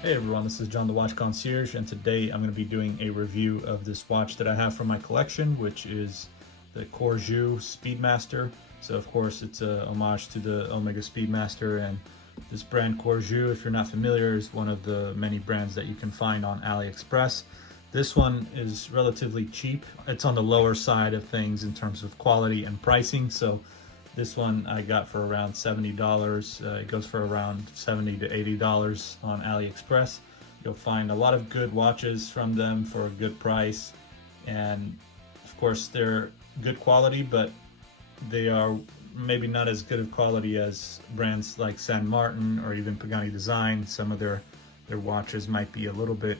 Hey everyone, this is John the Watch Concierge, and today I'm going to be doing a review of this watch that I have from my collection, which is the Corgeut Speedmaster. So of course it's a homage to the Omega Speedmaster, and this brand Corgeut, if you're not familiar, is one of the many brands that you can find on AliExpress. This one is relatively cheap. It's on the lower side of things in terms of quality and pricing, so this one I got for around $70. It goes for around $70 to $80 on AliExpress. You'll find a lot of good watches from them for a good price, and of course they're good quality, but they are maybe not as good of quality as brands like San Martin or even Pagani Design. Some of their watches might be a little bit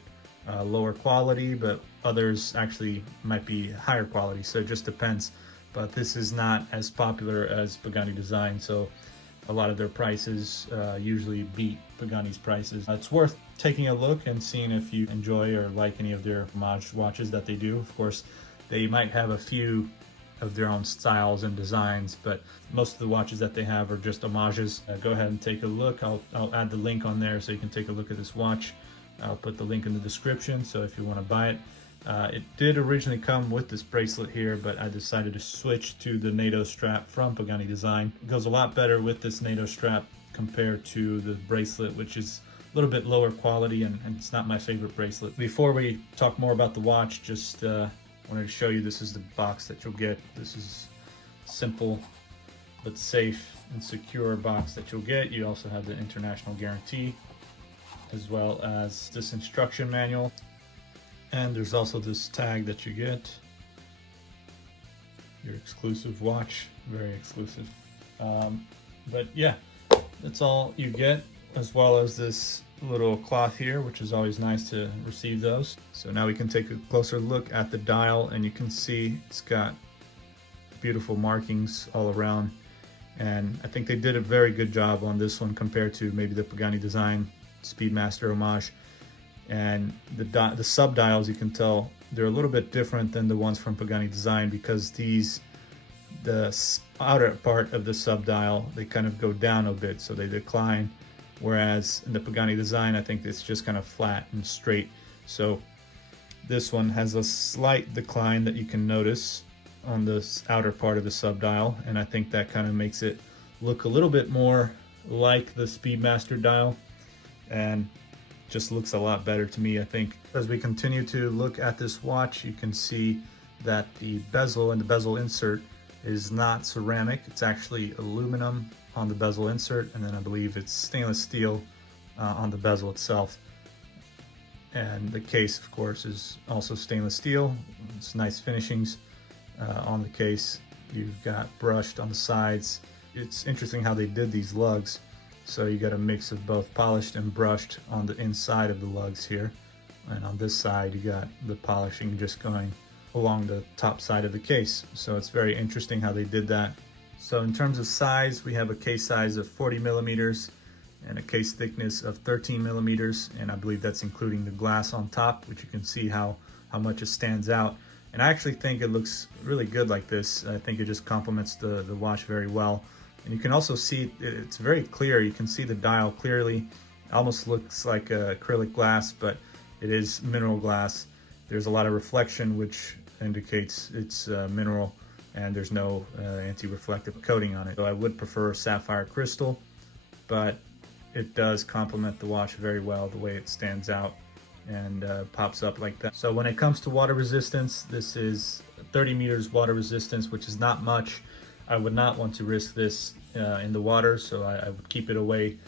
lower quality, but others actually might be higher quality, so it just depends. But this is not as popular as Pagani Design, so a lot of their prices usually beat Pagani's prices. It's worth taking a look and seeing if you enjoy or like any of their homage watches that they do. Of course, they might have a few of their own styles and designs, but most of the watches that they have are just homages. Go ahead and take a look. I'll add the link on there so you can take a look at this watch. I'll put the link in the description, so if you want to buy it. It did originally come with this bracelet here, but I decided to switch to the NATO strap from Pagani Design. It goes a lot better with this NATO strap compared to the bracelet, which is a little bit lower quality, and it's not my favorite bracelet. Before we talk more about the watch, just wanted to show you, this is the box that you'll get. This is simple but safe and secure box that you'll get. You also have the international guarantee, as well as this instruction manual. And there's also this tag that you get, your exclusive watch, very exclusive. But yeah, that's all you get, as well as this little cloth here, which is always nice to receive those. So now we can take a closer look at the dial, and you can see it's got beautiful markings all around. And I think they did a very good job on this one compared to maybe the Pagani Design Speedmaster Homage. And the sub dials, you can tell they're a little bit different than the ones from Pagani Design, because the outer part of the sub dial, they kind of go down a bit, so they decline, whereas in the Pagani Design I think it's just kind of flat and straight. So this one has a slight decline that you can notice on the outer part of the sub dial, and I think that kind of makes it look a little bit more like the Speedmaster dial, and just looks a lot better to me, I think. As we continue to look at this watch, you can see that the bezel and the bezel insert is not ceramic. It's actually aluminum on the bezel insert, and then I believe it's stainless steel on the bezel itself. And the case, of course, is also stainless steel. It's nice finishings on the case. You've got brushed on the sides. It's interesting how they did these lugs. So you got a mix of both polished and brushed on the inside of the lugs here. And on this side, you got the polishing just going along the top side of the case. So it's very interesting how they did that. So in terms of size, we have a case size of 40 millimeters and a case thickness of 13 millimeters. And I believe that's including the glass on top, which you can see how much it stands out. And I actually think it looks really good like this. I think it just complements the watch very well. And you can also see it's very clear. You can see the dial clearly. It almost looks like acrylic glass, but it is mineral glass. There's a lot of reflection, which indicates it's mineral, and there's no anti-reflective coating on it. So I would prefer sapphire crystal, but it does complement the watch very well, the way it stands out and pops up like that. So when it comes to water resistance, this is 30 meters water resistance, which is not much. I would not want to risk this in the water, so I would keep it away.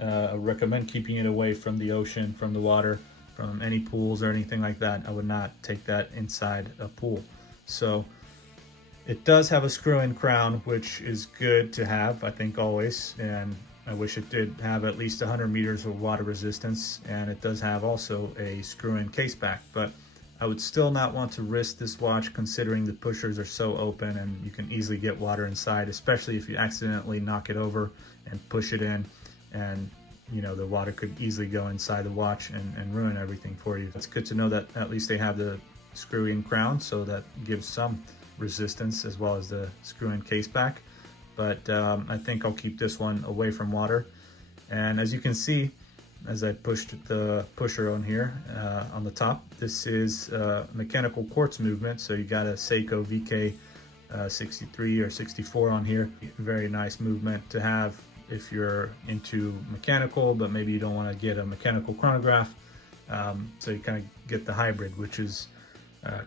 I recommend keeping it away from the ocean, from the water, from any pools or anything like that. I would not take that inside a pool. So it does have a screw-in crown, which is good to have, I think, always. And I wish it did have at least 100 meters of water resistance. And it does have also a screw-in case back, but I would still not want to risk this watch, considering the pushers are so open and you can easily get water inside, especially if you accidentally knock it over and push it in, and you know the water could easily go inside the watch and ruin everything for you. It's good to know that at least they have the screw-in crown, so that gives some resistance, as well as the screw-in case back. But I think I'll keep this one away from water. And as you can see, as I pushed the pusher on here on the top. This is mechanical quartz movement, so you got a Seiko VK 63 or 64 on here. Very nice movement to have if you're into mechanical, but maybe you don't want to get a mechanical chronograph. So you kind of get the hybrid, which is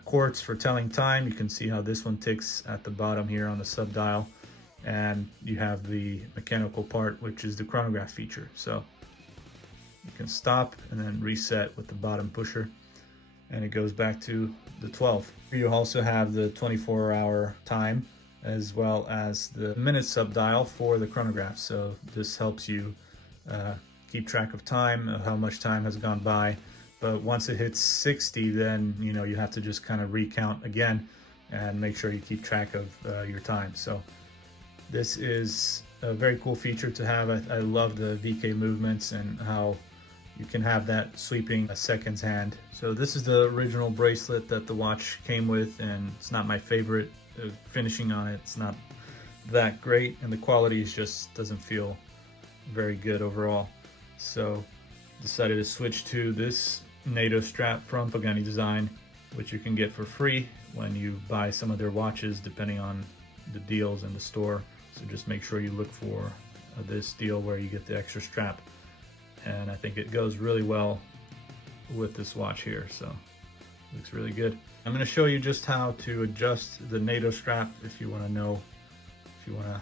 quartz for telling time. You can see how this one ticks at the bottom here on the sub dial, and you have the mechanical part, which is the chronograph feature. So you can stop and then reset with the bottom pusher, and it goes back to the 12. You also have the 24-hour time as well as the minute sub dial for the chronograph. So this helps you keep track of time, of how much time has gone by. But once it hits 60, then you know you have to just kind of recount again and make sure you keep track of your time. So this is a very cool feature to have. I love the VK movements and how you can have that sweeping a seconds hand. So this is the original bracelet that the watch came with, and it's not my favorite. Finishing on it, it's not that great, and the quality just doesn't feel very good overall. So decided to switch to this NATO strap from Pagani Design, which you can get for free when you buy some of their watches, depending on the deals in the store. So just make sure you look for this deal where you get the extra strap, and I think it goes really well with this watch here. So looks really good. I'm going to show you just how to adjust the NATO strap if you want to know, if you want to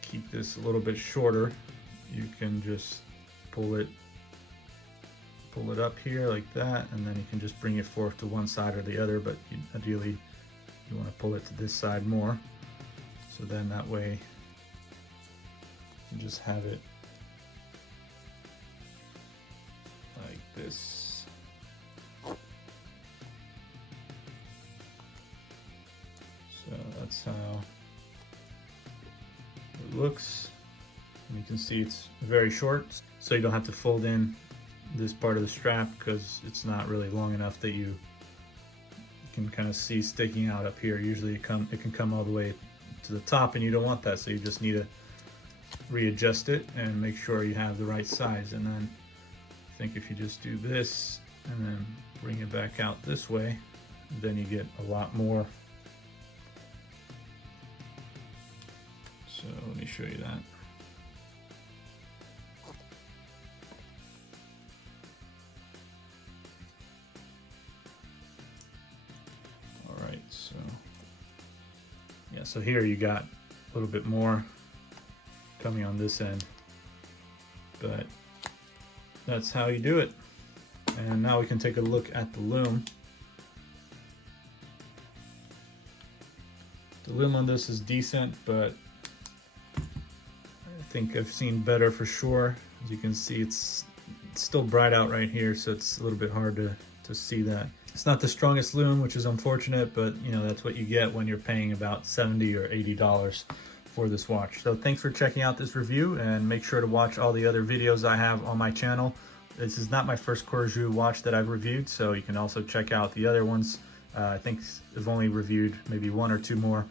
keep this a little bit shorter. You can just pull it up here like that, and then you can just bring it forth to one side or the other, but ideally you want to pull it to this side more. So then that way you just have it like this. So that's how it looks. And you can see it's very short, so you don't have to fold in this part of the strap because it's not really long enough that you can kind of see sticking out up here. Usually it can come all the way to the top, and you don't want that, so you just need to readjust it and make sure you have the right size. And then I think if you just do this and then bring it back out this way, then you get a lot more. So let me show you that. All right, so yeah, so here you got a little bit more coming on this end, but that's how you do it. And now we can take a look at the loom. The loom on this is decent, but I think I've seen better for sure. As you can see, it's still bright out right here, so it's a little bit hard to see that. It's not the strongest loom, which is unfortunate, but you know, that's what you get when you're paying about $70 or $80 for this watch. So thanks for checking out this review, and make sure to watch all the other videos I have on my channel. This is not my first Corgeut watch that I've reviewed, so you can also check out the other ones. I think I've only reviewed maybe one or two more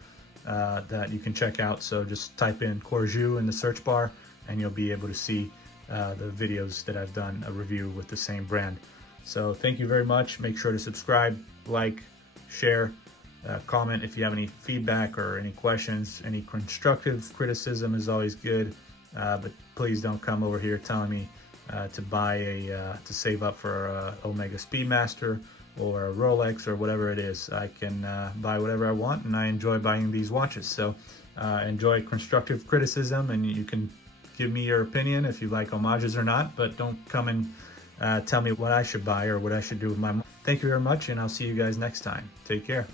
that you can check out. So just type in Corgeut in the search bar and you'll be able to see the videos that I've done a review with the same brand. So thank you very much. Make sure to subscribe, like, share, comment if you have any feedback or any questions. Any constructive criticism is always good, but please don't come over here telling me to save up for a Omega Speedmaster or a Rolex or whatever it is. I can buy whatever I want, and I enjoy buying these watches. So enjoy constructive criticism, and you can give me your opinion if you like homages or not, but don't come and tell me what I should buy or what I should do with my money. Thank you very much, and I'll see you guys next time. Take care.